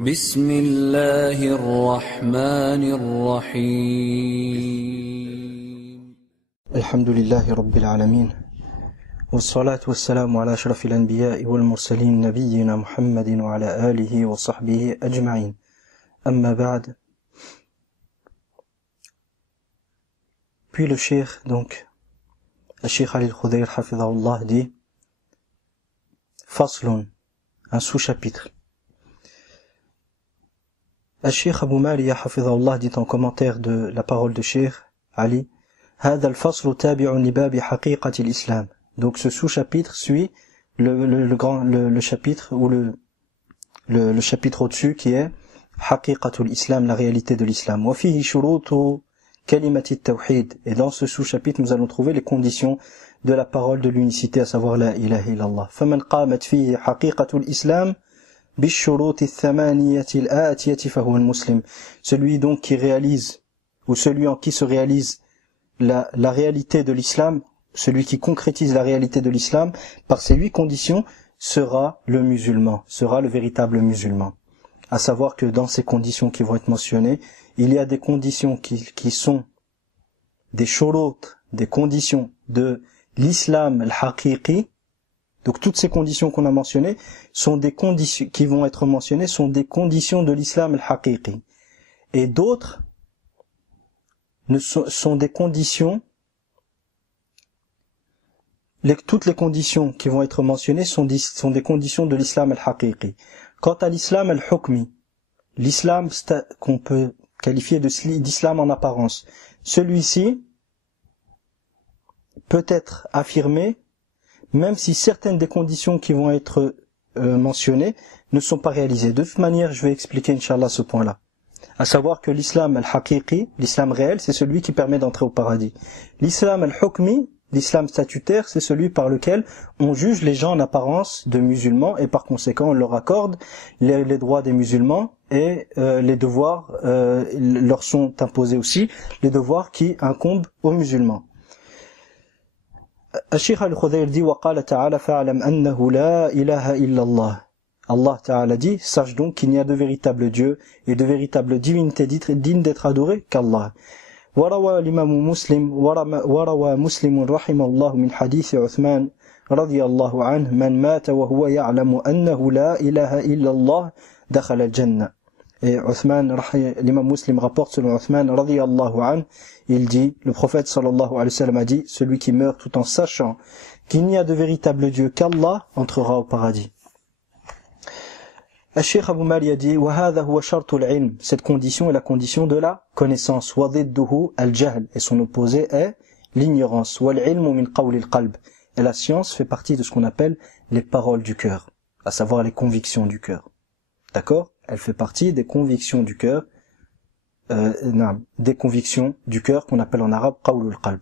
بسم الله الرحمن الرحيم الحمد لله رب العالمين والصلاة والسلام على أشرف الأنبياء والمرسلين نبينا محمد وعلى آله وصحبه أجمعين أما بعد. Puis le cheikh, donc, le cheikh Ali al-Khudayr hafidhahullah dit Faslun, un sous-chapitre. Le cheikh Abu Maliya hafidhahullah dit en commentaire de la parole de cheikh Ali هذا الفصل تابع لباب حقيقة الإسلام. Donc ce sous-chapitre suit le chapitre ou le chapitre au-dessus qui est حقيقة الإسلام, la réalité de l'islam. وفيه شروط كلمة التوحيد. Et dans ce sous-chapitre nous allons trouver les conditions de la parole de l'unicité, à savoir la ilaha illallah. فمن قامت فيه حقيقة الإسلام بالشروط الثمانية الآتية فهو المسلم. Celui donc qui réalise, ou celui en qui se réalise la réalité de l'islam, celui qui concrétise la réalité de l'islam par ces 8 conditions sera le musulman, sera le véritable musulman. À savoir que dans ces conditions qui vont être mentionnées, il y a des conditions qui sont des shurut, des conditions de l'islam al-haqiqi. Donc toutes ces conditions qu'on a mentionnées sont des conditions qui vont être mentionnées, sont des conditions de l'islam al-haqiqi. Et d'autres sont des conditions, toutes les conditions qui vont être mentionnées sont des conditions de l'islam al-haqiqi. Quant à l'islam al-hukmi, l'islam qu'on peut qualifier d'islam en apparence, celui-ci peut être affirmé même si certaines des conditions qui vont être mentionnées ne sont pas réalisées. De toute manière, je vais expliquer Inch'Allah ce point-là. À savoir que l'islam al-haqiqi, l'islam réel, c'est celui qui permet d'entrer au paradis. L'islam al-hukmi, l'islam statutaire, c'est celui par lequel on juge les gens en apparence de musulmans et par conséquent on leur accorde les droits des musulmans et les devoirs leur sont imposés aussi, les devoirs qui incombent aux musulmans. الشيخ الخضير dit وقال تعالى فاعلم أنه لا إله إلا الله. Allah Ta'ala dit, sache donc qu'il n'y a de véritables dieux et de véritables divinités dignes d'être adorées qu'Allah. وروى الإمام مسلم وروى مسلم رحمه الله من حديث عثمان رضي الله عنه من مات وهو يعلم أنه لا إله إلا الله دخل الجنة. Et l'imam Muslim rapporte selon Uthman radiyallahu anhu, il dit, le prophète sallallahu alayhi wa sallam a dit, celui qui meurt tout en sachant qu'il n'y a de véritables dieux qu'Allah entrera au paradis. Al-Sheikh Abu Mali a dit وَهَذَا هُوَ شَرْطُ الْعِلْمِ. Cette condition est la condition de la connaissance. وَضِدُّهُ الْجَهْلِ. Et son opposé est l'ignorance. وَالْعِلْمُ مِنْ قَوْلِ الْقَلْبِ. Et la science fait partie de ce qu'on appelle les paroles du cœur, à savoir les convictions du cœur. D'accord? Elle fait partie des convictions du cœur, des convictions du cœur qu'on appelle en arabe قَوْلُ الْقَلْبِ.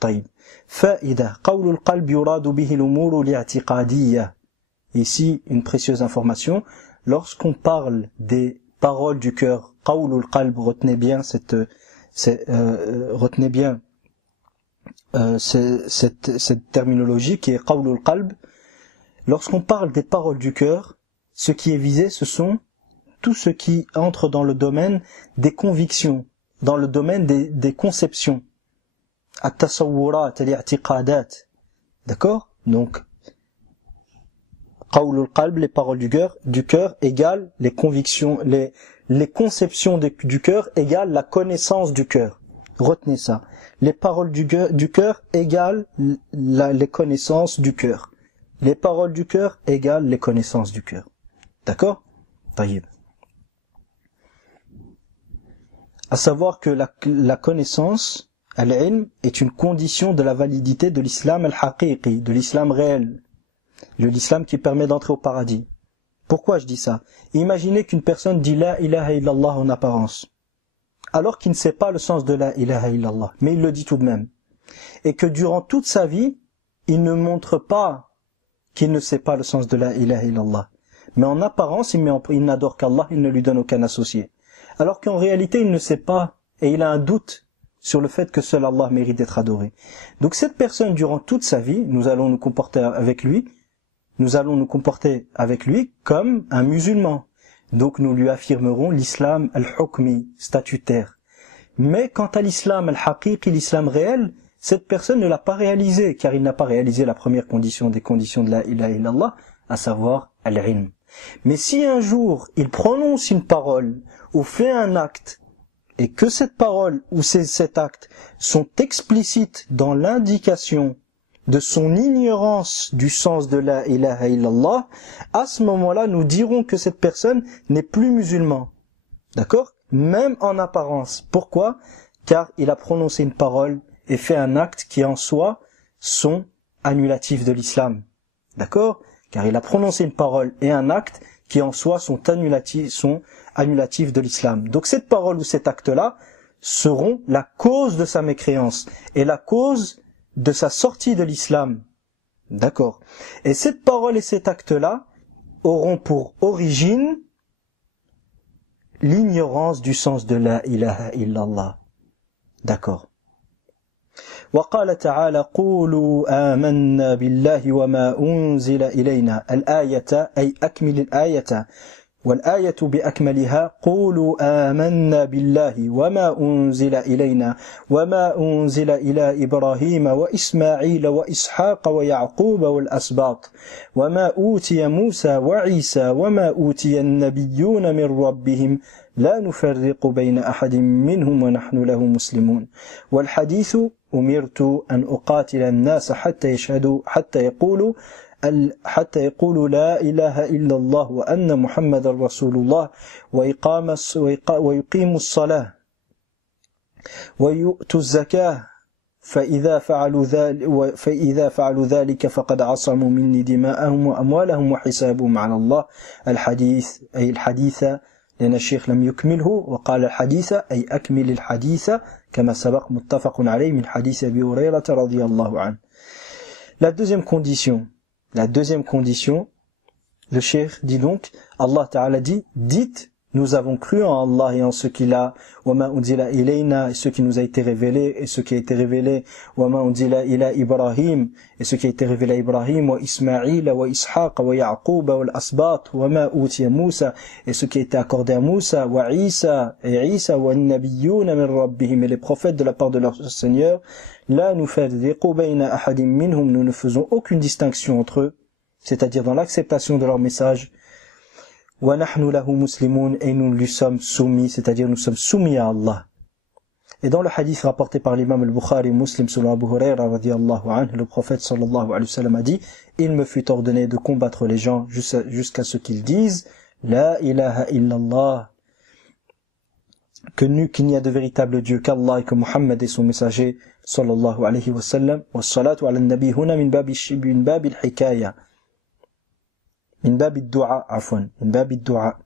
طيب. فَإِذَا قَوْلُ الْقَلْبِ يُرَادُ بِهِ الْأُمُورُ الْاعْتِقَادِيَّةِ. Ici, une précieuse information. Lorsqu'on parle des paroles du cœur, qawlul qalb, retenez bien cette terminologie qui est qawlul qalb. Lorsqu'on parle des paroles du cœur, ce qui est visé, ce sont tout ce qui entre dans le domaine des convictions, dans le domaine des conceptions. At-tasawwurat, al-i'tiqadat. D'accord? Donc, qawlul qalb, les paroles du cœur égale les convictions, les conceptions du cœur égale la connaissance du cœur. Retenez ça. Les paroles du cœur égale les connaissances du cœur. Les paroles du cœur égale les connaissances du cœur. D'accord? Taïb. À savoir que la connaissance, al-ilm, est une condition de la validité de l'islam al-haqiqi, de l'islam réel. L'islam qui permet d'entrer au paradis. Pourquoi je dis ça? Imaginez qu'une personne dit la ilaha illallah en apparence, alors qu'il ne sait pas le sens de la ilaha illallah, mais il le dit tout de même. Et que durant toute sa vie, il ne montre pas qu'il ne sait pas le sens de la ilaha illallah. Mais en apparence, il n'adore qu'Allah, il ne lui donne aucun associé. Alors qu'en réalité, il ne sait pas, et il a un doute sur le fait que seul Allah mérite d'être adoré. Donc cette personne, durant toute sa vie, nous allons nous comporter avec lui comme un musulman. donc nous lui affirmerons l'islam al-hukmi, statutaire. Mais quant à l'islam al-haqiqi, l'islam réel, cette personne ne l'a pas réalisé, car il n'a pas réalisé la première condition des conditions de la ilaha illallah, à savoir al-ilm. Mais si un jour il prononce une parole ou fait un acte, et que cette parole ou cet acte sont explicites dans l'indication de son ignorance du sens de la ilaha illallah, à ce moment-là, nous dirons que cette personne n'est plus musulman. D'accord? Même en apparence. Pourquoi? Car il a prononcé une parole et fait un acte qui en soi sont annulatifs de l'islam. D'accord? Car il a prononcé une parole et un acte qui en soi sont annulatifs de l'islam. Donc cette parole ou cet acte-là seront la cause de sa mécréance et la cause de sa sortie de l'islam. D'accord. Et cette parole et cet acte-là auront pour origine l'ignorance du sens de la ilaha illallah. D'accord. وقال تعالى قولوا آمنا بالله وما أنزل إلينا الآية أي أكمل الآية والآية بأكملها قولوا آمنا بالله وما أنزل إلينا وما أنزل إلى إبراهيم وإسماعيل وإسحاق ويعقوب والأسباط وما أوتي موسى وعيسى وما أوتي النبيون من ربهم لا نفرق بين أحد منهم ونحن له مسلمون والحديث أمرت أن أقاتل الناس حتى يقولوا لا إله إلا الله وأن محمد رسول الله ويقيموا الصلاة ويؤتوا الزكاة فإذا فعلوا ذلك فقد عصموا مني دماءهم وأموالهم وحسابهم على الله الحديث أي الحديث لأن الشيخ لم يكمله وقال الحديث أي أكمل الحديث كما سبق متفق عليه من حديث أبي هريرة رضي الله عنه. La deuxième condition, le cheikh dit donc, Allah Ta'ala dit, dites, nous avons cru en Allah et en ce qu'il a, wa ma unzila ilayna, et ce qui nous a été révélé, et ce qui a été révélé, wa ma unzila ila Ibrahim, et ce qui a été révélé à Ibrahim, wa Ismaïl, wa Ishaq, wa Ya'qub, wa al-Asbat, wa ma utiya Moussa, et ce qui a été accordé à Moussa, wa Isa, et Isa, wa an-nabiyyuna min rabbihim, et les prophètes de la part de leur Seigneur, la nufarriqu bayna ahadin minhum, nous ne faisons aucune distinction entre eux, c'est-à-dire dans l'acceptation de leur message, وَنَحْنُ لَهُ مُسْلِمُونَ et nous lui sommes soumis, c'est-à-dire nous sommes soumis à Allah. Et dans le hadith rapporté par l'imam al-Bukhari Muslim selon Abu Hurayra radiyallahu anhu, le prophète sallallahu alayhi wa sallam a dit, il me fut ordonné de combattre les gens jusqu'à ce qu'ils disent La ilaha illallah, qu'il n'y a de véritable Dieu qu'Allah et que Muhammad est son messager sallallahu alayhi wa sallam, wa salatu ala nabi huna min babi al-hikaya. من باب الدعاء عفوا من باب الدعاء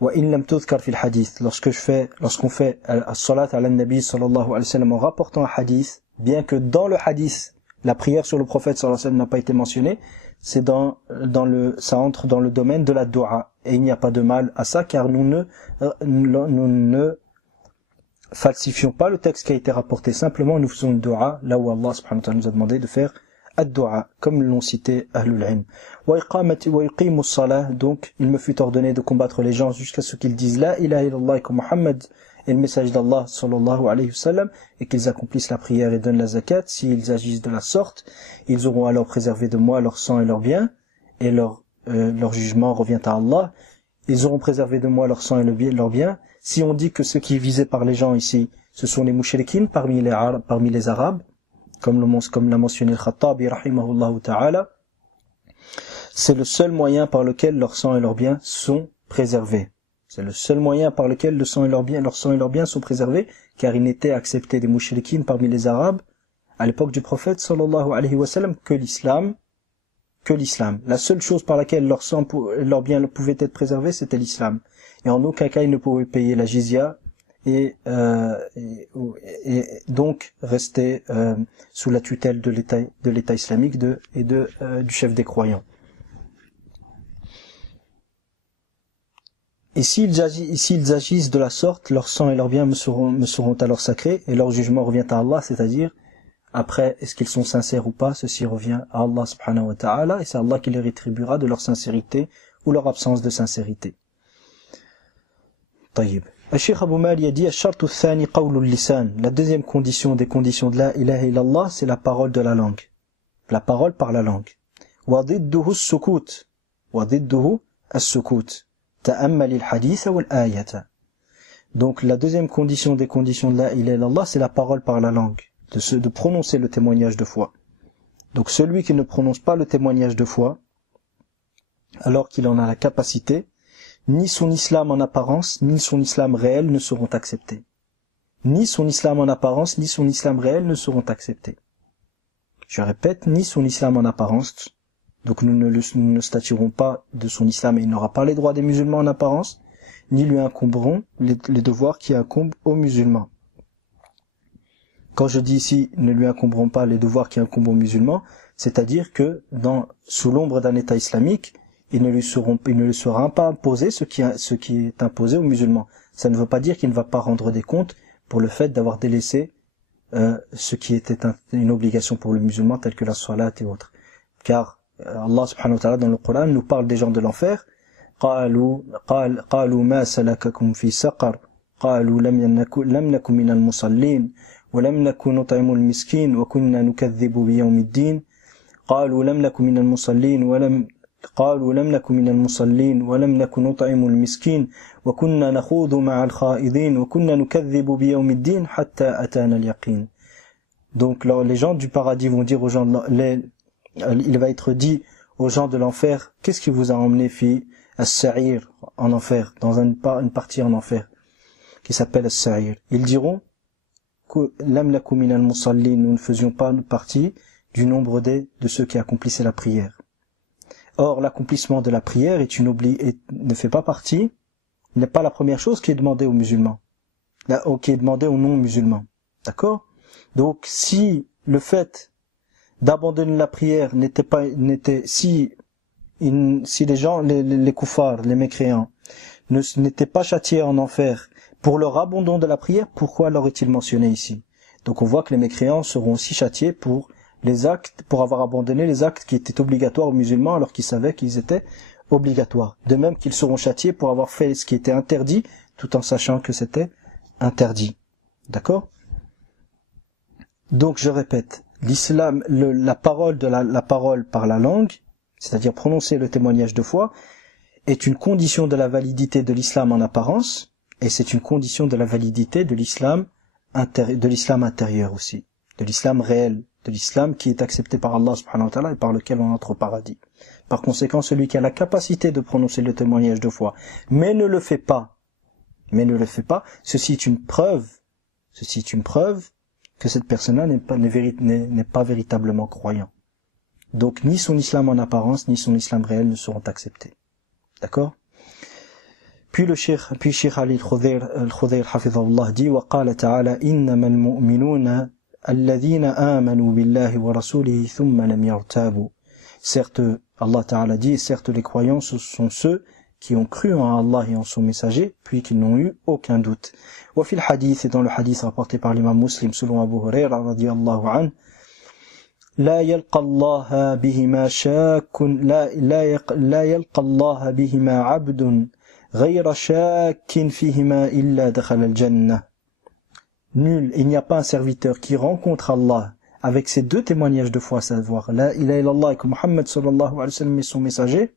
وإن لم تذكر في الحديث lorsqu'on fait الصلاة على النبي صلى الله عليه وسلم en rapportant un hadith, bien que dans le hadith la prière sur le prophète sallallahu alayhi wa sallam n'a pas été mentionnée, c'est ça entre dans le domaine de la dua et il n'y a pas de mal à ça car nous ne falsifions pas le texte qui a été rapporté, simplement nous faisons une dua là où Allah subhanahu wa ta'ala nous a demandé de faire ad-du'a, comme l'ont cité Ahlul Ilm. Wa yuqimu as-salah, donc il me fut ordonné de combattre les gens jusqu'à ce qu'ils disent la ilaha illallah et que Muhammad est le message d'Allah sallallahu alayhi wa sallam et qu'ils accomplissent la prière et donnent la zakat. S'ils agissent de la sorte, ils auront alors préservé de moi leur sang et leurs biens et leur jugement revient à Allah. Ils auront préservé de moi leur sang et leurs biens. Si on dit que ce qui est visé par les gens ici, ce sont les mouchriquines parmi les Arabes, comme l'a mentionné le Khattabi rahimahullah ta'ala, c'est le seul moyen par lequel leur sang et leurs biens sont préservés. C'est le seul moyen par lequel leur sang et leurs biens sont préservés, car il n'était accepté des mouchriquines parmi les Arabes à l'époque du prophète sallallahu alayhi wa sallam que l'islam. La seule chose par laquelle leur sang et leurs biens pouvaient être préservés, c'était l'islam. Et en aucun cas ils ne pouvaient payer la jizya et donc rester sous la tutelle de l'État islamique du chef des croyants. Et s'ils agissent de la sorte, leur sang et leurs biens me seront alors sacrés et leur jugement revient à Allah, c'est-à-dire après est-ce qu'ils sont sincères ou pas, ceci revient à Allah subhanahu wa ta'ala et c'est Allah qui les rétribuera de leur sincérité ou leur absence de sincérité. طيب. الشيخ أبو مالي dit الشرط الثاني قول اللسان. La deuxième condition des conditions de la ilaha illallah, c'est la parole de la langue. La parole par la langue. وضده السكوت. وضده السكوت. تأمل الحديث والآية. Donc la deuxième condition des conditions de la ilaha illallah, c'est la parole par la langue. De prononcer le témoignage de foi. Donc celui qui ne prononce pas le témoignage de foi, alors qu'il en a la capacité, ni son islam en apparence, ni son islam réel ne seront acceptés. Ni son islam en apparence, ni son islam réel ne seront acceptés. Je répète, ni son islam en apparence, donc nous ne statuerons pas de son islam et il n'aura pas les droits des musulmans en apparence, ni lui incomberont les devoirs qui incombent aux musulmans. Quand je dis ici, ne lui incomberont pas les devoirs qui incombent aux musulmans, c'est-à-dire que sous l'ombre d'un État islamique, il ne lui sera pas imposé ce qui est imposé aux musulmans. Ça ne veut pas dire qu'il ne va pas rendre des comptes pour le fait d'avoir délaissé ce qui était une obligation pour le musulman, tel que la salat et autres. Car Allah subhanahu wa ta'ala dans le Coran nous parle des gens de l'enfer. قالوا ما سلككم في سقر قالوا لم نكن من المصلين ولم نكن نطعم المسكين وكنا نكذب بيوم الدين قالوا لم نكن من المصلين ولم نكن نطعم المسكين وكنا نخوض مع الخائضين وكنا نكذب بيوم الدين حتى أتانا اليقين. Donc les gens du paradis vont dire aux gens il va être dit aux gens de l'enfer, qu'est-ce qui vous a emmené fi as-sa'ir en enfer, dans une partie en enfer qui s'appelle as-sa'ir. Ils diront que lam nakum minal musallin, nous ne faisions pas partie du nombre de ceux qui accomplissaient la prière. Or, l'accomplissement de la prière ne fait pas partie, n'est pas la première chose qui est demandée aux musulmans, qui est demandée aux non-musulmans. D'accord? Donc, si le fait d'abandonner la prière si les gens, les koufars, les mécréants, n'étaient pas châtiés en enfer pour leur abandon de la prière, pourquoi leur est-il mentionné ici? Donc on voit que les mécréants seront aussi châtiés pour avoir abandonné les actes qui étaient obligatoires aux musulmans alors qu'ils savaient qu'ils étaient obligatoires. De même qu'ils seront châtiés pour avoir fait ce qui était interdit tout en sachant que c'était interdit. D'accord? Donc je répète, l'islam, la parole par la langue, c'est-à-dire prononcer le témoignage de foi, est une condition de la validité de l'islam en apparence, et c'est une condition de la validité de l'islam intérieur aussi, de l'islam réel, de l'islam qui est accepté par Allah subhanahu wa ta'ala et par lequel on entre au paradis. Par conséquent, celui qui a la capacité de prononcer le témoignage de foi, mais ne le fait pas, ceci est une preuve que cette personne-là n'est pas véritablement croyant. Donc, ni son islam en apparence, ni son islam réel ne seront acceptés. D'accord? Puis Cheikh Ali al-Khudayr hafidhahullah dit وقال تعالى إنما المؤمنون الذين آمنوا بالله ورسوله ثم لم يرتابوا. Certes, Allah Ta'ala dit, certes les croyants ce sont ceux qui ont cru en Allah et en son messager, puis qui n'ont eu aucun doute. وفي الحديث, et dans le hadith rapporté par l'imam Muslim selon Abu Huraira radiyallahu anhu, لا يلقى الله بهما شاك لا يلقى الله بهما عبد غير شاك فيهما إلا دخل الجنة. Nul, il n'y a pas un serviteur qui rencontre Allah avec ces deux témoignages de foi, à savoir la ilaha illallah et que Muhammad sallallahu alayhi wa sallam est son messager,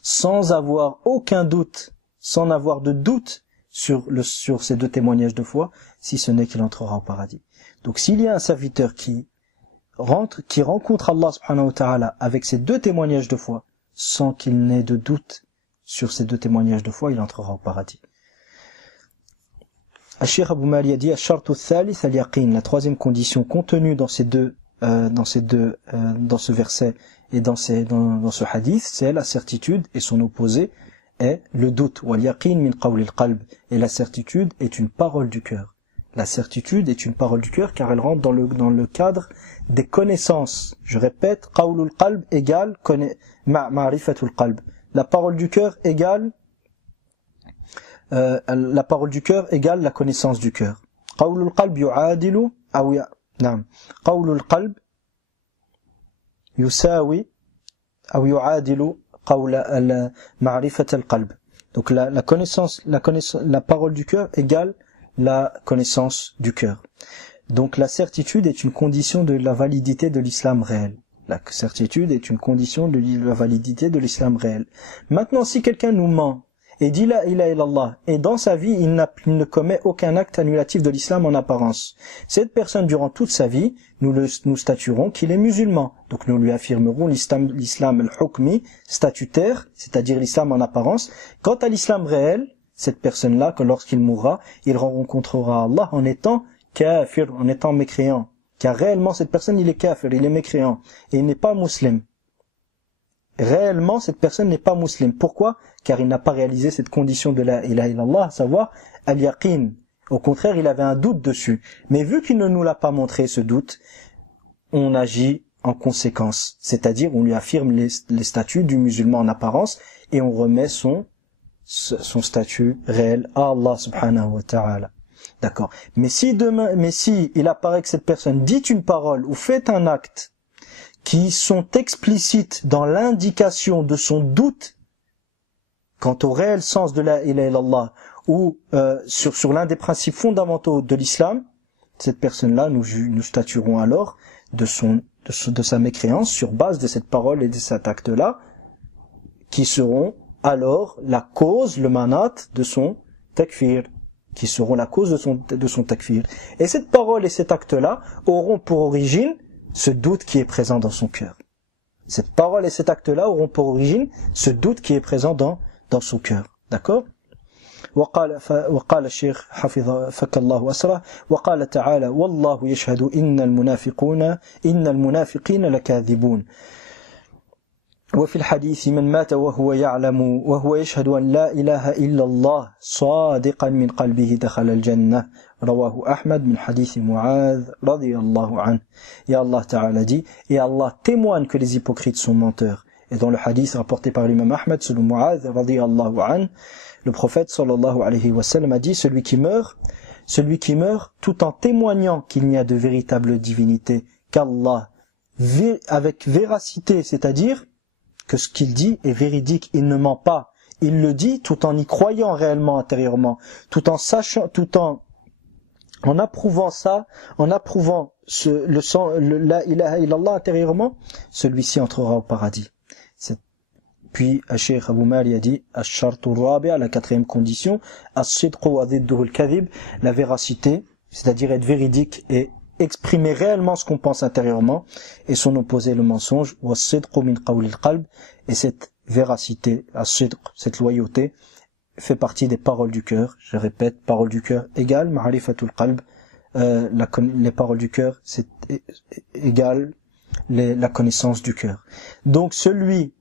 sans avoir aucun doute, sans avoir de doute sur ces deux témoignages de foi, si ce n'est qu'il entrera au paradis. Donc s'il y a un serviteur qui rencontre Allah subhanahu wa ta'ala avec ces deux témoignages de foi, sans qu'il n'ait de doute sur ces deux témoignages de foi, il entrera au paradis. Al-Sheikh Abu Mali a dit Ash-shartu thalith al-yaqin, la troisième condition contenue dans ce verset et dans ce hadith, c'est la certitude, et son opposé est le doute. Wal-yaqin min qawli al-qalb, et la certitude est une parole du cœur. La certitude est une parole du cœur car elle rentre dans le cadre des connaissances. Je répète, qawlul qalb égale ma'rifatul qalb. La parole du cœur égale la connaissance du cœur. Qawlul qalb yu'adilu qawlul qalb yusawi aw yu'adilu qawla ma'rifat al-qalb. Donc la parole du cœur égale la connaissance du cœur. Donc la certitude est une condition de la validité de l'islam réel. La certitude est une condition de la validité de l'islam réel. Maintenant, si quelqu'un nous ment et dit la ilaha illallah, et dans sa vie il ne commet aucun acte annulatif de l'islam en apparence, cette personne durant toute sa vie, nous statuerons qu'il est musulman. Donc nous lui affirmerons l'islam al-hukmi, statutaire, c'est-à-dire l'islam en apparence. Quant à l'islam réel, cette personne-là, que lorsqu'il mourra, il rencontrera Allah en étant kafir, en étant mécréant. Car réellement cette personne il est kafir, il est mécréant, et il n'est pas musulman. Réellement, cette personne n'est pas musulmane. Pourquoi? Car il n'a pas réalisé cette condition de la ilaha illallah, à savoir al-yaqin. Au contraire, il avait un doute dessus. Mais vu qu'il ne nous l'a pas montré, ce doute, on agit en conséquence. C'est-à-dire, on lui affirme les statuts du musulman en apparence et on remet son statut réel à Allah subhanahu wa ta'ala. D'accord. Mais si il apparaît que cette personne dit une parole ou fait un acte qui sont explicites dans l'indication de son doute quant au réel sens de la ilaha illallah ou sur l'un des principes fondamentaux de l'islam, cette personne-là, nous statuerons alors de sa mécréance sur base de cette parole et de cet acte-là, qui seront alors la cause, le manat de son takfir, qui seront la cause de son takfir. Et cette parole et cet acte-là auront pour origine ce doute qui est présent dans son cœur. Cette parole et cet acte-là auront pour origine ce doute qui est présent dans son cœur. D'accord? وقال الشيخ حفظ فك الله أسره وقال تعالى والله يشهد إن المنافقين لكاذبون وفي الحديث من مات وهو يعلم وهو يشهد أن لا إله إلا الله صادقا من قلبه دخل الجنة رواه أحمد من حديث معاذ رضي الله عنه. Et Allah Ta'ala dit, et Allah témoigne que les hypocrites sont menteurs. Et dans le hadith rapporté par l'imam Ahmed selon Mu'adh radiyallahu anhu, le prophète sallallahu alayhi wa sallam a dit, celui qui meurt tout en témoignant qu'il n'y a de véritable divinité qu'Allah, avec véracité, c'est-à-dire que ce qu'il dit est véridique, il ne ment pas. Il le dit tout en y croyant réellement intérieurement, tout en sachant, en approuvant ça, en approuvant la ilaha illallah intérieurement, celui-ci entrera au paradis. Puis, Cheikh Abou Mali a dit, Ash-shartu rabi', la quatrième condition, As-sidqu wa dhidduhu al-kadhib, la véracité, c'est-à-dire être véridique et exprimer réellement ce qu'on pense intérieurement, et son opposé le mensonge, was-sidqu min qawli al-qalb, et cette véracité, as-sidq, cette loyauté, fait partie des paroles du cœur. Je répète, paroles du cœur égale ma'rifatul qalb, les paroles du cœur, c'est égal la connaissance du cœur. Donc celui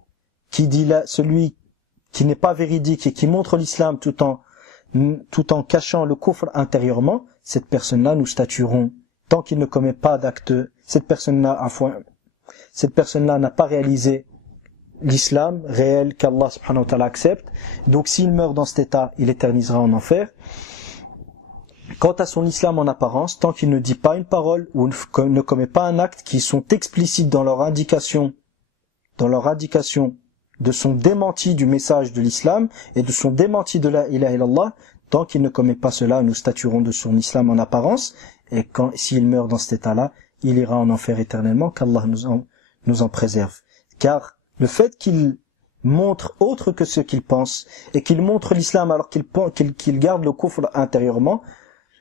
qui n'est pas véridique et qui montre l'islam tout en cachant le kufr intérieurement, cette personne-là, nous statuerons, tant qu'il ne commet pas d'acte, cette personne-là n'a pas réalisé l'islam réel qu'Allah subhanahu wa ta'ala accepte. Donc s'il meurt dans cet état, il éternisera en enfer. Quant à son islam en apparence, tant qu'il ne dit pas une parole ou ne commet pas un acte qui sont explicites dans leur indication de son démenti du message de l'islam et de son démenti de la ilaha illallah, tant qu'il ne commet pas cela, nous statuerons de son islam en apparence, et s'il meurt dans cet état-là, il ira en enfer éternellement, qu'Allah nous en préserve. Car le fait qu'il montre autre que ce qu'il pense, et qu'il montre l'islam alors qu'il garde le kufr intérieurement,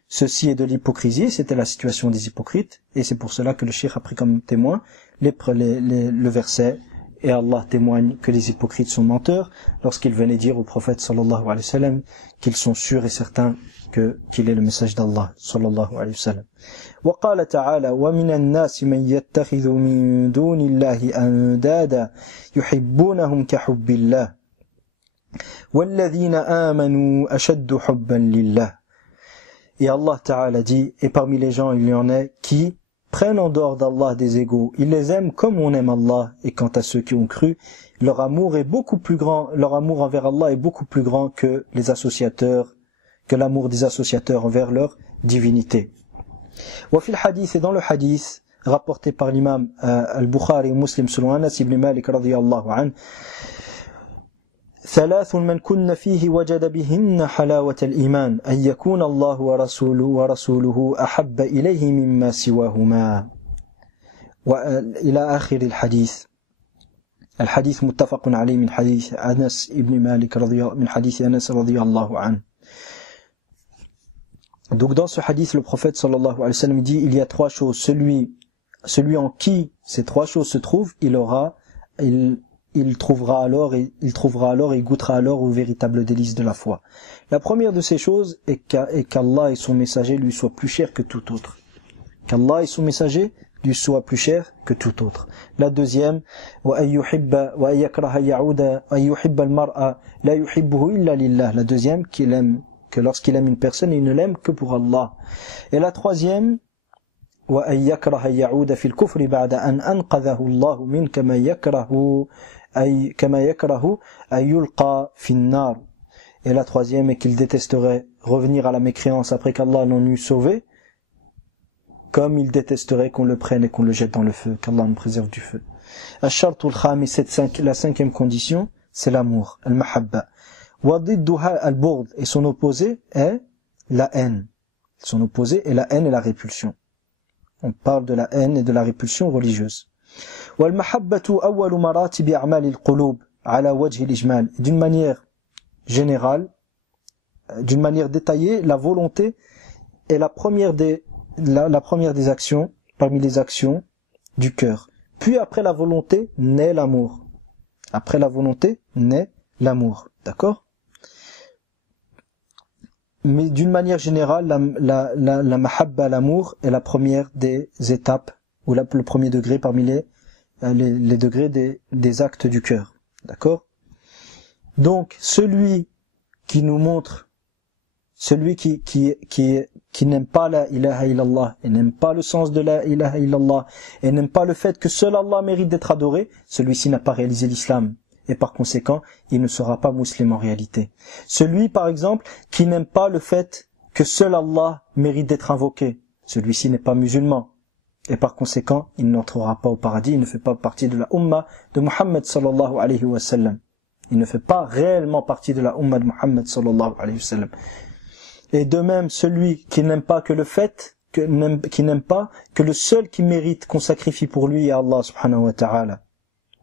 ceci est de l'hypocrisie, c'était la situation des hypocrites, et c'est pour cela que le cheikh a pris comme témoin le verset, et Allah témoigne que les hypocrites sont menteurs, lorsqu'il venait dire au prophète sallallahu alayhi wa sallam qu'ils sont sûrs et certains qu'il est le message d'Allah sallallahu alayhi wa sallam. وقال تعالى ومن الناس من يتخذ من دون الله أندادا يحبونهم كحب الله والذين آمنوا أشد حبا لله. Et Allah Ta'ala dit, et parmi les gens il y en a qui prennent en dehors d'Allah des égaux, ils les aiment comme on aime Allah, et quant à ceux qui ont cru, leur amour envers Allah est beaucoup plus grand que l'amour des associateurs envers leur divinité. وفي الحديث, et dans le hadith rapporté par l'imam al-Bukhari et Muslim selon Anas ibn Malik radiyallahu anhu, ثلاث من كن فيه وجد بهن حلاوة الإيمان أن يكون الله ورسوله أحب إليه مما سواهما وإلى آخر الحديث. الحديث متفق عليه من حديث أنس ابن مالك رضي الله عنه. Donc dans ce hadith, le prophète sallallahu alayhi wa sallam dit, il y a trois choses. Celui en qui ces trois choses se trouvent, il trouvera alors et il goûtera alors au véritable délice de la foi. La première de ces choses est qu'Allah et son messager lui soient plus chers que tout autre. Qu'Allah et son messager lui soient plus chers que tout autre. La deuxième, la deuxième, qu'il aime, que lorsqu'il aime une personne, il ne l'aime que pour Allah. Et la troisième, et la troisième est qu'il détesterait revenir à la mécréance après qu'Allah l'en eût sauvé, comme il détesterait qu'on le prenne et qu'on le jette dans le feu, qu'Allah nous préserve du feu. Ash-shartul khamis, la cinquième condition, c'est l'amour, al-mahabba. Wadidduha al-burd, et son opposé est la haine. Son opposé est la haine et la répulsion. On parle de la haine et de la répulsion religieuse. Wal-mahabbatu awwalu maratibi a'mal al-qulub ala wajhi al-ijmal. D'une manière générale, d'une manière détaillée, la volonté est la première des actions, parmi les actions du cœur. Puis après la volonté naît l'amour. Après la volonté naît l'amour. D'accord? Mais d'une manière générale, la mahabba, l'amour, est la première des étapes, ou le premier degré parmi les degrés des actes du cœur. D'accord? Donc, celui qui nous montre, celui qui n'aime pas la ilaha illallah, et n'aime pas le sens de la ilaha illallah, et n'aime pas le fait que seul Allah mérite d'être adoré, celui-ci n'a pas réalisé l'islam. Et par conséquent, il ne sera pas musulman en réalité. Celui, par exemple, qui n'aime pas le fait que seul Allah mérite d'être invoqué, celui-ci n'est pas musulman. Et par conséquent, il n'entrera pas au paradis, il ne fait pas partie de la Ummah de Muhammad sallallahu alayhi wa sallam. Il ne fait pas réellement partie de la Ummah de Muhammad sallallahu alayhi wa sallam. Et de même, celui qui n'aime pas que le fait, qui n'aime pas que le seul qui mérite qu'on sacrifie pour lui est Allah subhanahu wa ta'ala.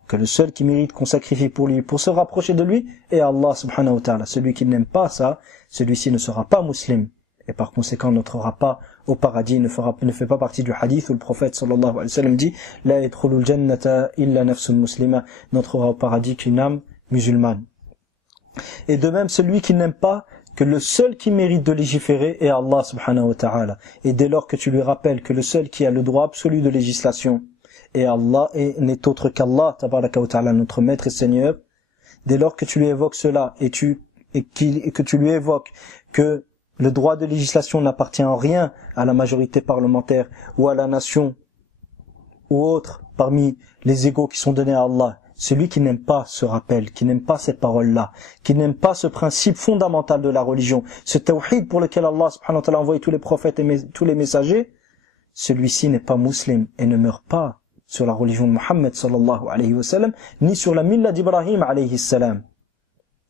Que le seul qui mérite qu'on sacrifie pour lui, pour se rapprocher de lui, est Allah subhanahu wa ta'ala. Celui qui n'aime pas ça, celui-ci ne sera pas musulman. Et par conséquent, n'entrera pas au paradis, ne fait pas partie du hadith où le prophète sallallahu alayhi wa sallam dit « La yadkhulul jannata illa nafsun muslima » n'entrera au paradis qu'une âme musulmane. Et de même, celui qui n'aime pas que le seul qui mérite de légiférer est Allah subhanahu wa ta'ala. Et dès lors que tu lui rappelles que le seul qui a le droit absolu de législation et Allah n'est autre qu'Allah, tabaraka wa ta'ala, notre maître et Seigneur, dès lors que tu lui évoques cela et que tu lui évoques que le droit de législation n'appartient en rien à la majorité parlementaire ou à la nation ou autre parmi les égaux qui sont donnés à Allah, celui qui n'aime pas ce rappel, qui n'aime pas ces paroles-là, qui n'aime pas ce principe fondamental de la religion, ce tawhid pour lequel Allah subhanahu wa ta'ala a envoyé tous les prophètes et tous les messagers, celui-ci n'est pas musulman et ne meurt pas sur la religion de Muhammad sallallahu alayhi wa sallam, ni sur la milla d'Ibrahim alayhi salam.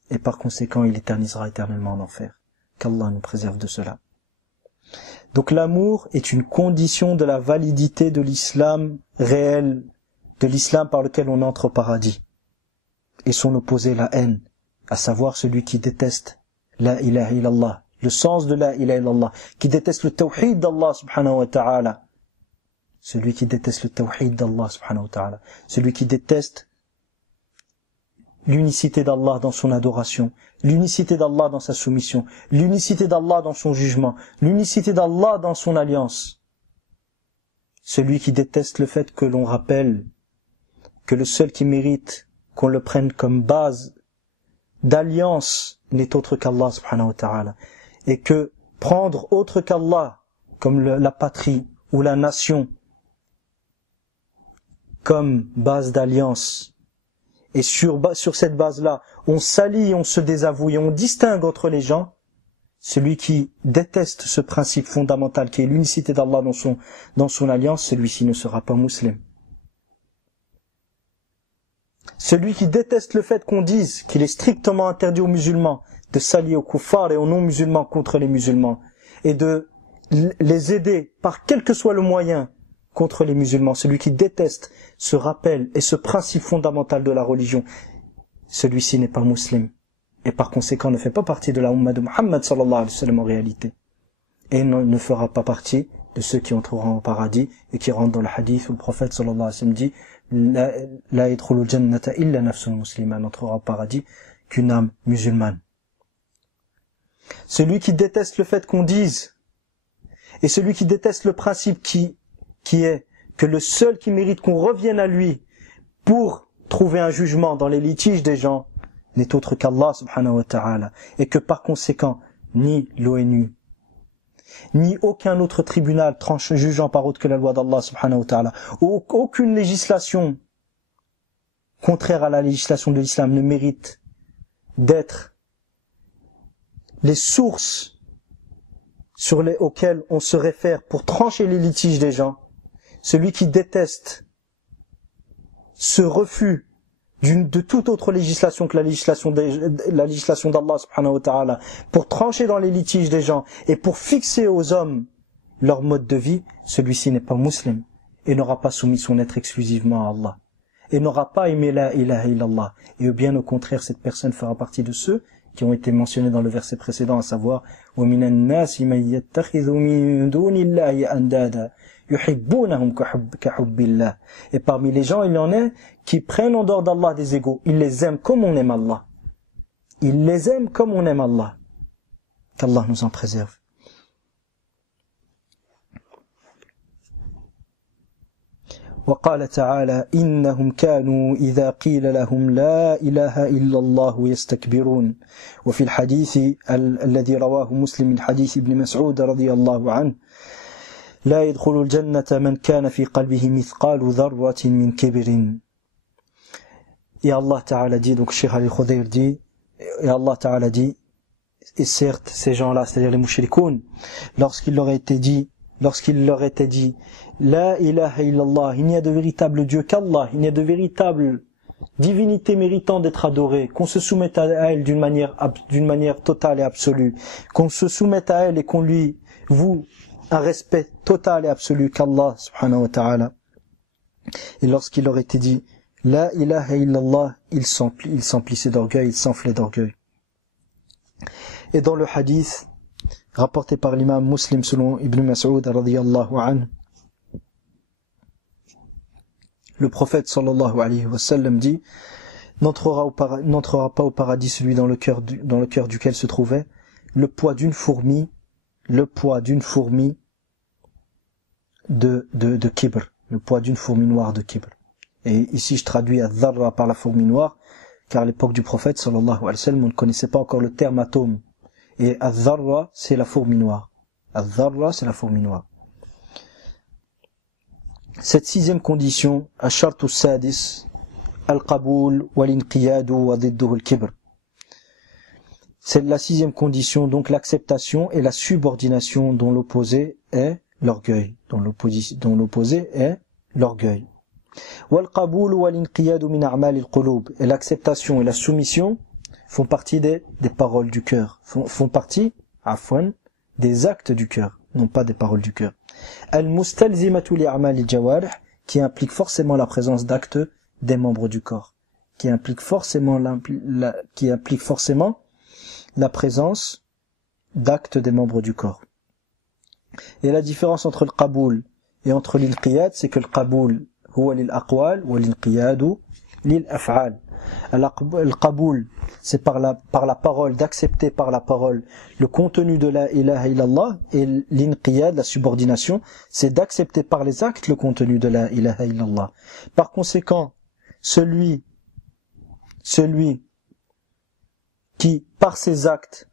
Et par conséquent, il éternisera éternellement en enfer. Qu'Allah nous préserve de cela. Donc l'amour est une condition de la validité de l'islam réel, de l'islam par lequel on entre au paradis. Et son opposé, la haine, à savoir celui qui déteste la ilaha illallah, le sens de la ilaha illallah, qui déteste le tawhid d'Allah subhanahu wa ta'ala. Celui qui déteste le tawhid d'Allah subhanahu wa ta'ala, celui qui déteste l'unicité d'Allah dans son adoration, l'unicité d'Allah dans sa soumission, l'unicité d'Allah dans son jugement, l'unicité d'Allah dans son alliance. Celui qui déteste le fait que l'on rappelle que le seul qui mérite qu'on le prenne comme base d'alliance n'est autre qu'Allah subhanahu wa ta'ala, et que prendre autre qu'Allah comme la patrie ou la nation comme base d'alliance, et sur cette base-là, on s'allie, on se désavoue et on distingue entre les gens, celui qui déteste ce principe fondamental qui est l'unicité d'Allah dans son alliance, celui-ci ne sera pas musulman. celui qui déteste le fait qu'on dise qu'il est strictement interdit aux musulmans de s'allier aux kuffars et aux non-musulmans contre les musulmans, et de les aider par quel que soit le moyen contre les musulmans, celui qui déteste ce rappel et ce principe fondamental de la religion, celui-ci n'est pas musulman, et par conséquent ne fait pas partie de la Ummah de Muhammad sallallahu alayhi wa sallam en réalité, et ne fera pas partie de ceux qui entreront au paradis, et qui rentrent dans le hadith où le prophète sallallahu alayhi wa sallam dit la yadkhulul jannata illa nafsun muslima, n'entrera au paradis qu'une âme musulmane. Celui qui déteste le fait qu'on dise, et celui qui déteste le principe qui est que le seul qui mérite qu'on revienne à lui pour trouver un jugement dans les litiges des gens n'est autre qu'Allah subhanahu wa ta'ala, et que par conséquent ni l'ONU ni aucun autre tribunal jugeant par autre que la loi d'Allah subhanahu wa ta'ala, aucune législation contraire à la législation de l'islam ne mérite d'être les sources auxquelles on se réfère pour trancher les litiges des gens. Celui qui déteste ce refus de toute autre législation que la législation d'Allah subhanahu wa ta'ala pour trancher dans les litiges des gens et pour fixer aux hommes leur mode de vie, celui-ci n'est pas musulman et n'aura pas soumis son être exclusivement à Allah et n'aura pas aimé la ilaha illallah, et bien au contraire cette personne fera partie de ceux qui ont été mentionnés dans le verset précédent, à savoir وَمِنَ النَّاسِ مَن يَتَّخِذُ مِن دُونِ اللَّهِ أَندَادًا يُحِبُّونَهُمْ كَحُبِّ اللَّهِ. Et parmi les gens, il y en a qui prennent en dehors d'Allah des égaux. Ils les aiment comme on aime Allah. Ils les aiment comme on aime Allah. Qu'Allah nous en préserve. وقال تعالى إنهم كانوا إذا قيل لهم لا إله إلا الله يستكبرون. وفي الحديث الذي رواه مسلم من حديث ابن مسعود رضي الله عنه لا يدخل الجنة من كان في قلبه مثقال ذرة من كبر. Et Allah Ta'ala dit, donc Cheikh Ali Khudayr dit, et Allah Ta'ala dit, et certes ces gens-là, c'est-à-dire les mushrikoun, lorsqu'il leur était dit La ilaha illallah, il n'y a de véritable Dieu qu'Allah, il n'y a de véritable divinité méritant d'être adorée, qu'on se soumette à elle d'une manière totale et absolue, qu'on se soumette à elle et qu'on lui voue un respect total et absolu qu'Allah subhanahu wa ta'ala. Et lorsqu'il leur était dit La ilaha illallah, il s'emplissait d'orgueil, il s'enflait d'orgueil. Et dans le hadith rapporté par l'imam Muslim selon Ibn Mas'ud radiyallahu anhu, le prophète sallallahu alayhi wa sallam dit n'entrera pas au paradis celui dans le cœur duquel se trouvait le poids d'une fourmi de kibr, le poids d'une fourmi noire de kibr. Et ici je traduis ad-dharra par la fourmi noire, car à l'époque du prophète sallallahu alayhi wa sallam on ne connaissait pas encore le terme atome, et ad-dharra c'est la fourmi noire. Ad-dharra c'est la fourmi noire. Cette sixième condition, ash-shartu sadis, al-qaboul wal-inqiyadu wa didduhu al-kibr. C'est la sixième condition, donc l'acceptation et la subordination dont l'opposé est l'orgueil. Dont l'opposé est l'orgueil. Wal-qaboul wal-inqiyadu min a'mal al-qulub. Et l'acceptation et la soumission font partie des paroles du cœur. Font partie, des actes du cœur, non pas des paroles du cœur. Al-mustalzimatu li'a'mal al-jawarih, qui implique forcément la présence d'actes des membres du corps, qui implique forcément la présence d'actes des membres du corps. Et la différence entre le qaboul et entre l'inqiyad, c'est que le qaboul huwa lil aqwal wa l'inqiyadu lil af'al. Le qaboul, c'est par la parole, d'accepter par la parole le contenu de la ilaha illallah, et l'inqiyad, la subordination, c'est d'accepter par les actes le contenu de la ilaha illallah. Par conséquent, celui qui, par ses actes,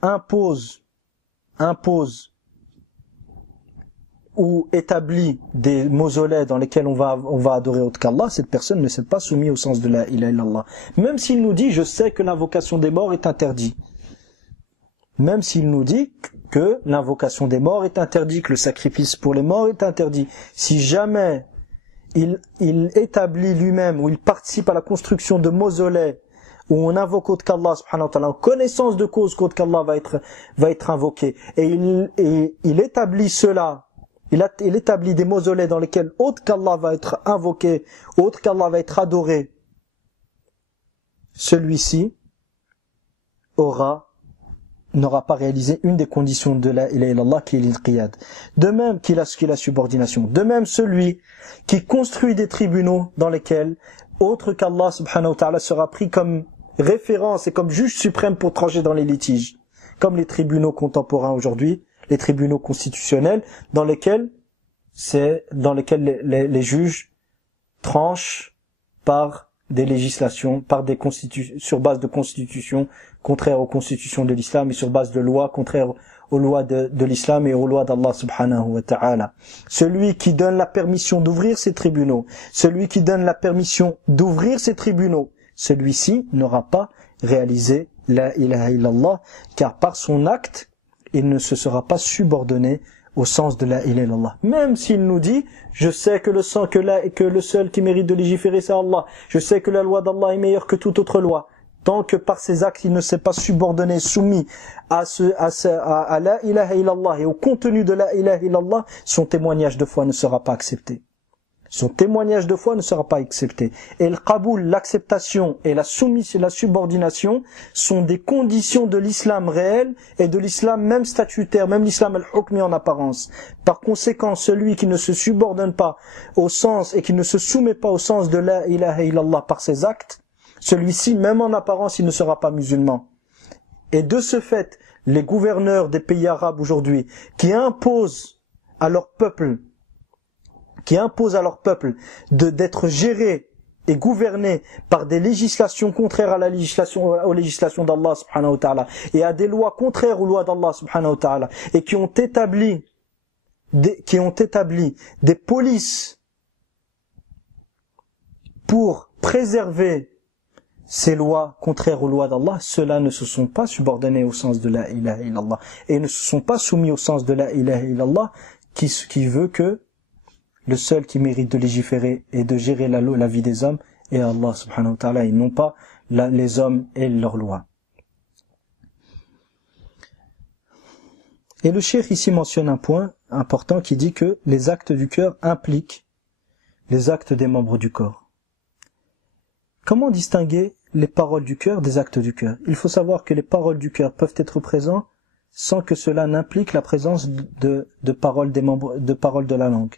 impose ou établit des mausolées dans lesquels on va adorer autre qu'Allah, cette personne ne s'est pas soumise au sens de la ilaha illallah. Même s'il nous dit, je sais que l'invocation des morts est interdite. Même s'il nous dit que l'invocation des morts est interdite, que le sacrifice pour les morts est interdit. Si jamais il établit lui-même, ou il participe à la construction de mausolées, où on invoque autre qu'Allah subhanahu wa ta'ala, en connaissance de cause qu'autre qu'Allah va être invoqué, et il établit cela, il établit des mausolées dans lesquels autre qu'Allah va être invoqué, autre qu'Allah va être adoré, celui-ci n'aura pas réalisé une des conditions de la ilaha illallah qui est l'inqiyad. De même qu'il a la subordination. De même celui qui construit des tribunaux dans lesquels autre qu'Allah subhanahu wa ta'ala sera pris comme référence et comme juge suprême pour trancher dans les litiges. Comme les tribunaux contemporains aujourd'hui, les tribunaux constitutionnels dans lesquels les juges tranchent par des législations, sur base de constitutions contraires aux constitutions de l'islam et sur base de lois contraires aux lois de l'islam et aux lois d'Allah subhanahu wa ta'ala. Celui qui donne la permission d'ouvrir ces tribunaux, celui-ci n'aura pas réalisé la ilaha illallah, car par son acte, il ne se sera pas subordonné au sens de la ilaha illallah. Même s'il nous dit, je sais que le seul qui mérite de légiférer c'est Allah, je sais que la loi d'Allah est meilleure que toute autre loi, tant que par ses actes il ne s'est pas subordonné, soumis à la ilaha illallah et au contenu de la ilaha illallah, son témoignage de foi ne sera pas accepté. Et le qaboul, l'acceptation et la soumission, la subordination sont des conditions de l'islam réel et de l'islam même statutaire, même l'islam al-hukmi en apparence. Par conséquent, celui qui ne se subordonne pas au sens et qui ne se soumet pas au sens de la ilaha illallah par ses actes, celui-ci, même en apparence, il ne sera pas musulman. Et de ce fait, les gouverneurs des pays arabes aujourd'hui, qui imposent à leur peuple d'être gérés et gouvernés par des législations contraires aux législations d'Allah subhanahu wa ta'ala et à des lois contraires aux lois d'Allah subhanahu wa ta'ala et qui ont établi des polices pour préserver ces lois contraires aux lois d'Allah, ceux-là ne se sont pas subordonnés au sens de la ilaha illallah et ne se sont pas soumis au sens de la ilaha illallah qui veut que le seul qui mérite de légiférer et de gérer la vie des hommes est Allah subhanahu wa ta'ala et non pas les hommes et leurs lois. Et le cheikh ici mentionne un point important qui dit que les actes du cœur impliquent les actes des membres du corps. Comment distinguer les paroles du cœur des actes du cœur? Il faut savoir que les paroles du cœur peuvent être présentes sans que cela n'implique la présence de paroles de la langue.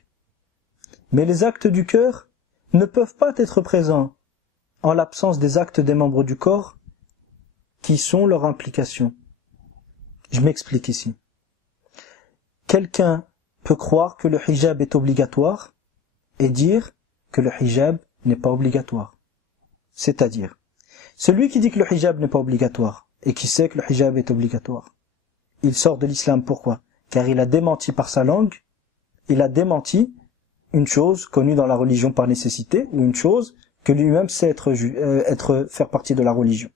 Mais les actes du cœur ne peuvent pas être présents en l'absence des actes des membres du corps qui sont leur implication. Je m'explique ici. Quelqu'un peut croire que le hijab est obligatoire et dire que le hijab n'est pas obligatoire. C'est-à-dire, celui qui dit que le hijab n'est pas obligatoire et qui sait que le hijab est obligatoire, il sort de l'islam. Pourquoi? Car il a démenti par sa langue, il a démenti une chose connue dans la religion par nécessité, ou une chose que lui-même sait faire partie de la religion.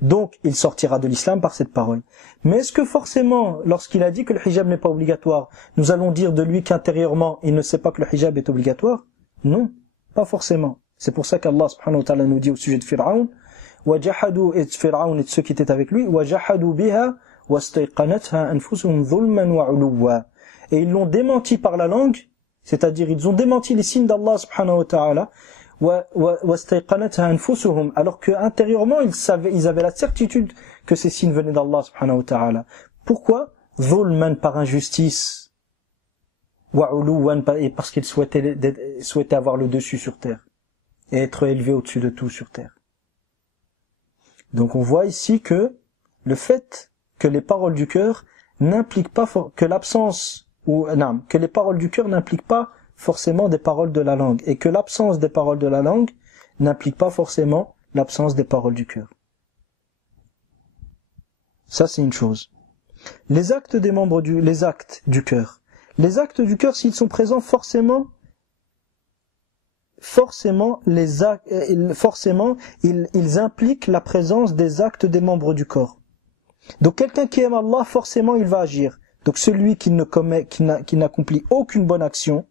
Donc, il sortira de l'islam par cette parole. Mais est-ce que forcément, lorsqu'il a dit que le hijab n'est pas obligatoire, nous allons dire de lui qu'intérieurement, il ne sait pas que le hijab est obligatoire? Non, pas forcément. C'est pour ça qu'Allah subhanahu wa ta'ala nous dit au sujet de Pharaon, وَجَحَدُوا et Pharaon et ceux qui étaient avec lui, وَجَحَدُوا بِهَا وَاسْتَيْقَنَتْهَا أَنفُسُهُمْ ظُلْمًا وَعُلُوًّا. Et ils l'ont démenti par la langue, c'est-à-dire ils ont démenti les signes d'Allah subhanahu wa ta'ala, alors que intérieurement ils avaient la certitude que ces signes venaient d'Allah subhanahu wa ta'ala. Pourquoi? Zulman, par injustice, et parce qu'ils souhaitaient avoir le dessus sur terre et être élevés au-dessus de tout sur terre. Donc on voit ici que le fait que les paroles du cœur n'impliquent pas que les paroles du cœur n'impliquent pas forcément des paroles de la langue, et que l'absence des paroles de la langue n'implique pas forcément l'absence des paroles du cœur. Ça, c'est une chose. Les actes du cœur. Les actes du cœur, s'ils sont présents, forcément, ils impliquent la présence des actes des membres du corps. Donc, quelqu'un qui aime Allah, forcément, il va agir. Donc, celui qui n'accomplit aucune bonne action,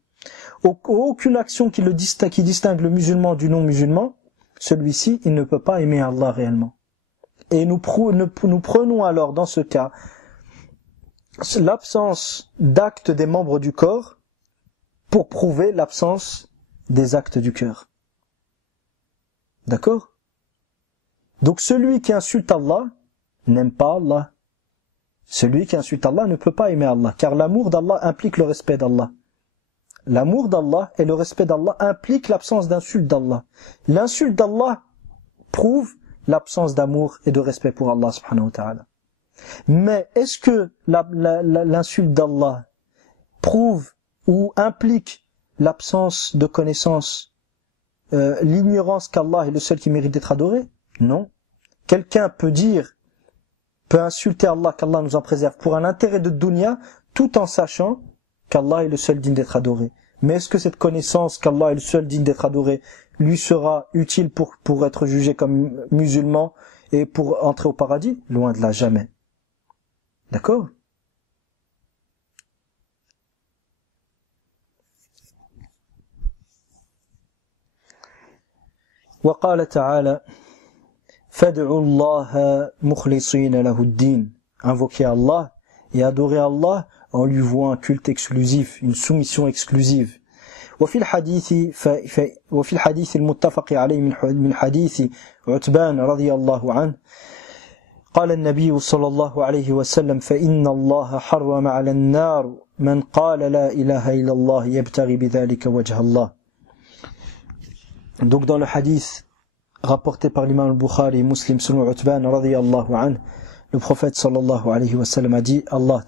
aucune action qui distingue le musulman du non-musulman, celui-ci, il ne peut pas aimer Allah réellement. Et nous prenons alors dans ce cas l'absence d'actes des membres du corps pour prouver l'absence des actes du cœur. D'accord? Donc celui qui insulte Allah n'aime pas Allah. Celui qui insulte Allah ne peut pas aimer Allah, car l'amour d'Allah implique le respect d'Allah. L'amour d'Allah et le respect d'Allah impliquent l'absence d'insulte d'Allah. L'insulte d'Allah prouve l'absence d'amour et de respect pour Allah subhanahu wa ta'ala. Mais est-ce que l'insulte d'Allah prouve ou implique l'absence de connaissance, l'ignorance qu'Allah est le seul qui mérite d'être adoré? Non. Quelqu'un peut insulter Allah, qu'Allah nous en préserve, pour un intérêt de dunya, tout en sachant qu'Allah est le seul digne d'être adoré. Mais est-ce que cette connaissance qu'Allah est le seul digne d'être adoré lui sera utile pour être jugé comme musulman et pour entrer au paradis? Loin de là, jamais. D'accord? وقال تعالى فادعوا الله مخلصين له الدين. Invoquer Allah et adorer Allah en lui vouant un culte exclusif, une soumission exclusive. وفي الحديث المتفق عليه من حديث عتبان رضي الله عنه قال النبي صلى الله عليه وسلم فإن الله حرم على النار من قال لا إله إلا الله يبتغي بذلك وجه الله. Donc dans le hadith rapporté par l'imam al-Bukhari et Muslim selon Utban radiyallahu anhu, le prophète sallallahu alayhi wa sallam a dit Allah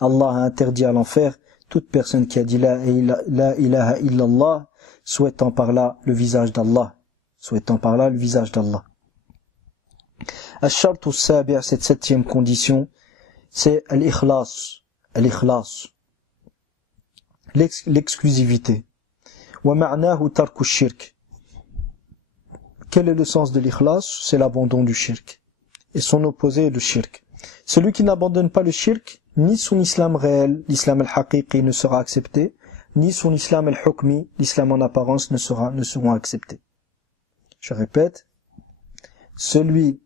a interdit à l'enfer toute personne qui a dit la ilaha illallah, souhaitant par là le visage d'Allah. Al-Shartu al-Sabi', cette septième condition, c'est al-Ikhlas, l'exclusivité. Wa ma'nahu tarku shirk. Quel est le sens de l'ikhlas? C'est l'abandon du shirk. Et son opposé est le shirk. Celui qui n'abandonne pas le shirk, ni son islam réel, l'islam al-haqiqi ne sera accepté, ni son islam al-hukmi, l'islam en apparence ne seront acceptés. Je répète, celui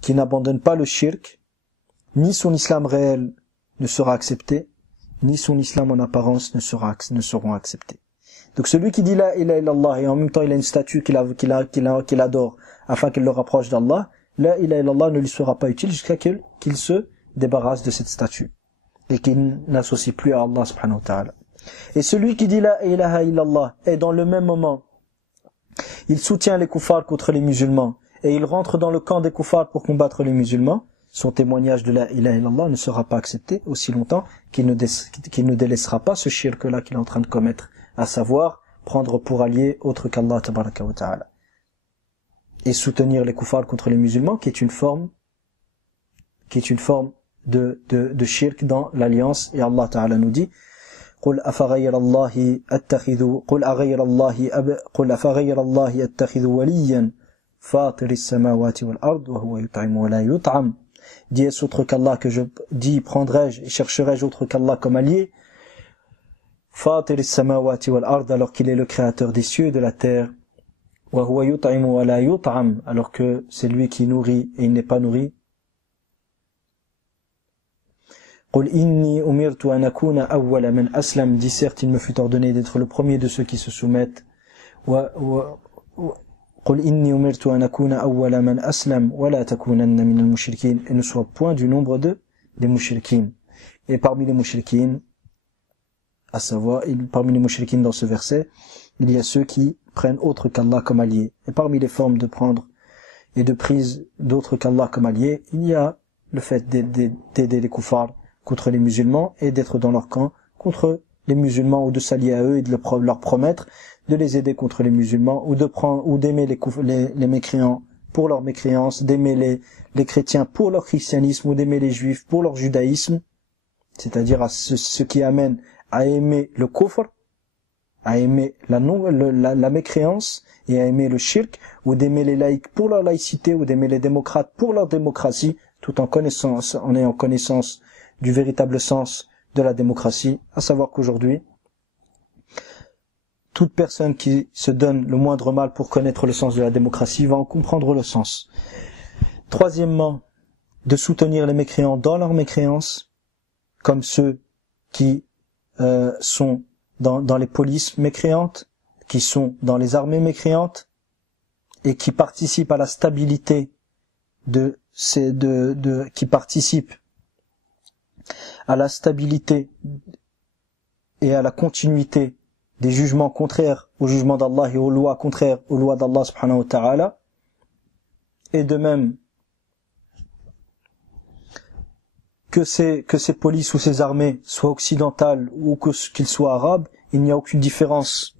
qui n'abandonne pas le shirk, ni son islam réel ne sera accepté, ni son islam en apparence ne seront acceptés. Donc celui qui dit la ilaha illallah et en même temps il a une statue qu'il adore afin qu'il le rapproche d'Allah, la ilaha illallah ne lui sera pas utile jusqu'à qu'il se débarrasse de cette statue et qu'il n'associe plus à Allah subhanahu wa ta'ala. Et celui qui dit la ilaha illallah et dans le même moment il soutient les kuffars contre les musulmans et il rentre dans le camp des kuffars pour combattre les musulmans, son témoignage de la ilaha illallah ne sera pas accepté aussi longtemps qu'il ne délaissera pas ce shirk là qu'il est en train de commettre, à savoir prendre pour allié autre qu'Allah tabaraka wa ta'ala et soutenir les kuffars contre les musulmans, qui est une forme de shirk dans l'alliance. Et Allah ta'ala nous dit قل أفغير الله أتخذ وليا فاطر السماوات والأرض وهو يطعم ولا يطعم. Dis est-ce autre qu'Allah que je dis prendrai-je et chercherai-je autre qu'Allah comme allié? Fatir as-samawati wal ard, alors qu'il est le créateur des cieux et de la terre. Wa huwa yut'imu wa la yut'am, alors que c'est lui qui nourrit et il n'est pas nourri. Qul inni umirtu an akuna awwala man aslam, dit certes il me fut ordonné d'être le premier de ceux qui se soumettent. Qul inni umirtu an akuna awwala man aslam wa la takunanna min al-mushrikin, et ne sois point du nombre des mushrikin. Et parmi les mushrikin, à savoir, parmi les mushrikin dans ce verset, il y a ceux qui prennent autre qu'Allah comme allié. Et parmi les formes de prendre et de prise d'autre qu'Allah comme allié, il y a le fait d'aider les kuffars contre les musulmans et d'être dans leur camp contre les musulmans, ou de s'allier à eux et de leur promettre de les aider contre les musulmans, ou d'aimer les mécréants pour leur mécréance, d'aimer les chrétiens pour leur christianisme, ou d'aimer les juifs pour leur judaïsme, c'est-à-dire à ce qui amène à aimer le kufr, à aimer la mécréance et à aimer le shirk, ou d'aimer les laïcs pour leur laïcité, ou d'aimer les démocrates pour leur démocratie, tout en ayant connaissance du véritable sens de la démocratie, à savoir qu'aujourd'hui, toute personne qui se donne le moindre mal pour connaître le sens de la démocratie va en comprendre le sens. Troisièmement, de soutenir les mécréants dans leur mécréance, comme ceux qui sont dans les polices mécréantes, qui sont dans les armées mécréantes, et qui participent à la stabilité qui participent à la stabilité et à la continuité des jugements contraires au jugement d'Allah et aux lois contraires aux lois d'Allah subhanahu wa ta'ala, et de même que ces polices ou ces armées soient occidentales ou qu'ils soient arabes, il n'y a aucune différence.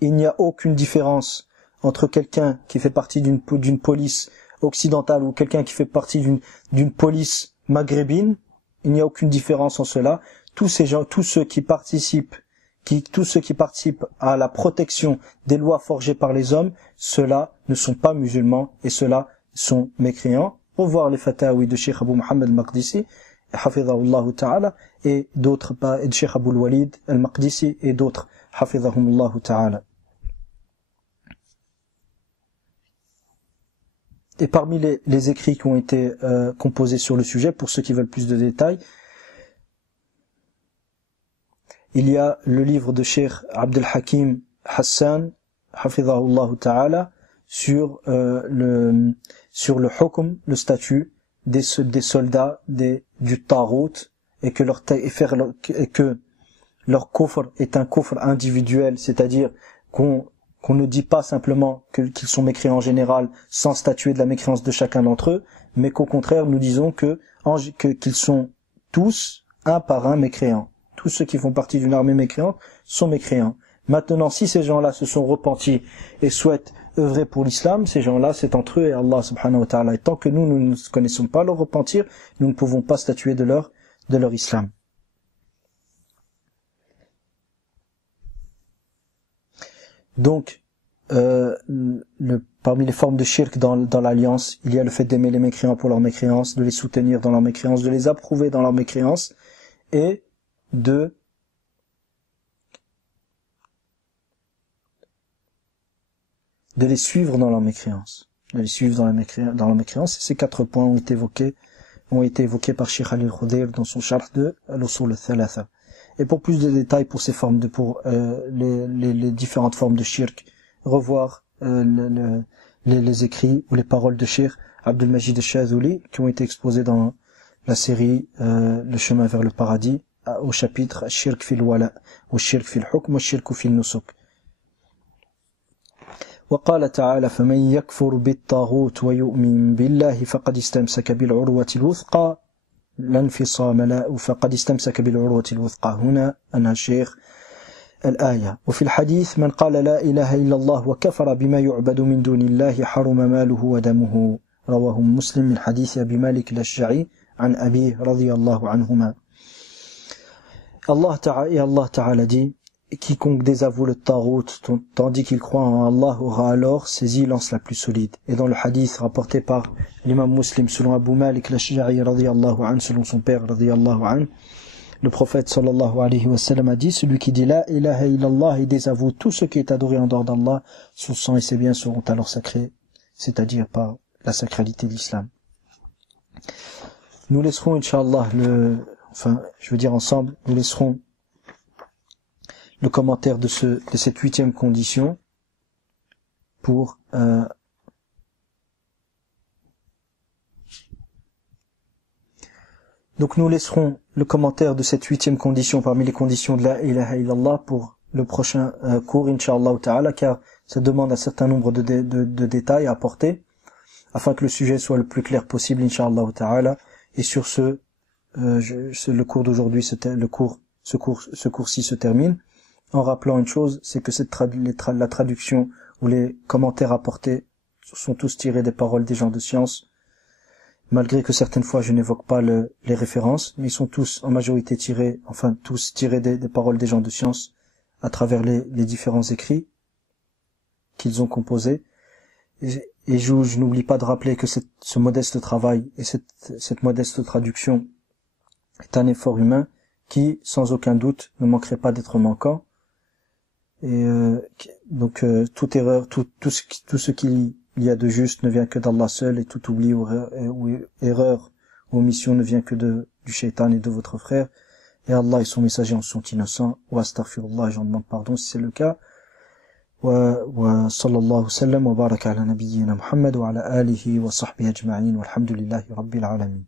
Il n'y a aucune différence entre quelqu'un qui fait partie d'une police occidentale ou quelqu'un qui fait partie d'une police maghrébine. Il n'y a aucune différence en cela. Tous ceux qui participent à la protection des lois forgées par les hommes, ceux-là ne sont pas musulmans et ceux-là sont mécréants. Revoir les fatawi de Cheikh Abou Mohammed al-Maqdisi, hafidhahullah ta'ala, et d'autres, et de Cheikh Abou al-Walid al-Maqdisi et d'autres, hafidhahumullah ta'ala. Et parmi les écrits qui ont été composés sur le sujet, pour ceux qui veulent plus de détails, il y a le livre de Cheikh Abdel Hakim Hassan, hafidhahullah ta'ala, sur le hukm, le statut des soldats du Tarout, et que leur kufr est un kufr individuel, c'est-à-dire qu'on ne dit pas simplement qu'ils sont mécréants en général sans statuer de la mécréance de chacun d'entre eux, mais qu'au contraire nous disons qu'ils sont tous un par un mécréants. Tous ceux qui font partie d'une armée mécréante sont mécréants. Maintenant, si ces gens-là se sont repentis et souhaitent œuvrer pour l'islam, ces gens-là, c'est entre eux et Allah subhanahu wa ta'ala. Et tant que nous ne connaissons pas leur repentir, nous ne pouvons pas statuer de leur islam. Donc, parmi les formes de shirk dans l'alliance, il y a le fait d'aimer les mécréants pour leur mécréance, de les soutenir dans leur mécréance, de les approuver dans leur mécréance, et de les suivre dans leur mécréance. De les suivre dans leur mécréance. Ces 4 points ont été évoqués par Cheikh Ali al-Khudayr dans son sharh de al-Usul al-Thalatha. Et pour plus de détails pour ces formes les différentes formes de shirk, revoir les écrits ou les paroles de Cheikh Abdul Majid al-Shadhuli qui ont été exposés dans la série Le chemin vers le paradis, au chapitre Shirk fil wala, ou Shirk fil hukm, ou Shirk fil nusuk. وقال تعالى فمن يكفر بالطاغوت ويؤمن بالله فقد استمسك بالعروة الوثقى لا انفصام له فقد استمسك بالعروة الوثقى. هنا أنهى الشيخ الآية. وفي الحديث من قال لا إله إلا الله وكفر بما يعبد من دون الله حرم ماله ودمه. رواه مسلم من حديث أبي مالك الأشجعي عن أبيه رضي الله عنهما. Allah Ta'ala dit: quiconque désavoue le Tarout tandis qu'il croit en Allah aura alors saisi l'anse la plus solide. Et dans le hadith rapporté par l'imam Muslim selon Abu Malik al-Ashja'i radiyallahu anhu, selon son père radiyallahu anhu, le prophète sallallahu alayhi wa sallam a dit: celui qui dit la ilaha illallah et désavoue tout ce qui est adoré en dehors d'Allah, son sang et ses biens seront alors sacrés, c'est-à-dire par la sacralité de l'islam. Nous laisserons Inch'Allah ensemble, nous laisserons le commentaire de cette 8e condition pour donc nous laisserons le commentaire de cette 8e condition parmi les conditions de la ilaha illallah pour le prochain cours Inch'Allah ta'ala, car ça demande un certain nombre de détails à apporter afin que le sujet soit le plus clair possible Inch'Allah ta'ala. Et sur le cours d'aujourd'hui, ce cours-ci se termine en rappelant une chose, c'est que la traduction ou les commentaires apportés sont tous tirés des paroles des gens de science, malgré que certaines fois je n'évoque pas les références, mais ils sont tous en majorité tirés des paroles des gens de science à travers les différents écrits qu'ils ont composés. Et je n'oublie pas de rappeler que ce modeste travail et cette modeste traduction est un effort humain qui, sans aucun doute, ne manquerait pas d'être manquant. Et toute erreur, tout ce qu'il y a de juste ne vient que d'Allah seul, et tout oubli ou erreur ou omission ne vient que du shaitan et de votre frère. Et Allah et son messager en sont innocents. Wa astaghfirullah, j'en demande pardon si c'est le cas. Wa sallallahu sallam wa baraka ala nabiyyina Muhammad wa ala alihi wa sahbihi ajma'in walhamdulillahi rabbil alamin.